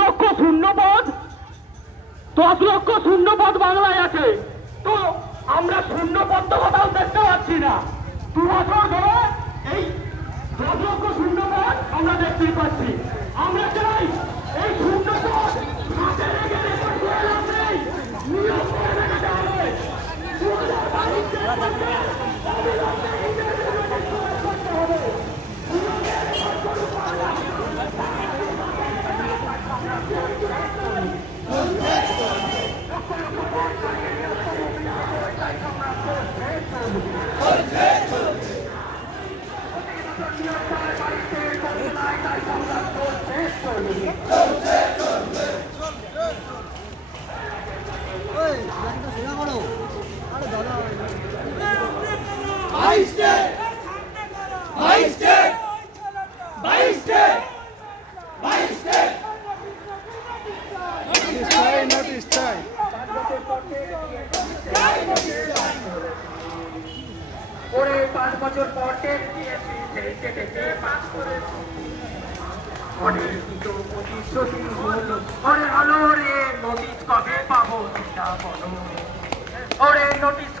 লক্ষ শূন্যপদ, 10 লক্ষ শূন্যপদ বাংলায় আছে। তো আমরা শূন্যপদ তো কোথাও দেখতে পাচ্ছি না। 2 বছর ধরে এই 10 লক্ষ শূন্যপদ আমরা দেখতেই পাচ্ছি। আমরা চাই এই শূন্যপদ হাতে রেখে রেকর্ড করে লাভ নেই, নিয়োগ করে দেখাতে হবে। 2022-এর মধ্যে অবিলম্বে ইন্টারভিউ করতে হবে। ওরে 5 বছর পর টেস্ট দিয়েছি, সেই টেস্টে পাস করেছি। অনেক কিছু প্রতিশ্রুতি হলো, ওরে হলো রে নোটিশ কবে পাবো সেটা বলো। ওরে নোটিশ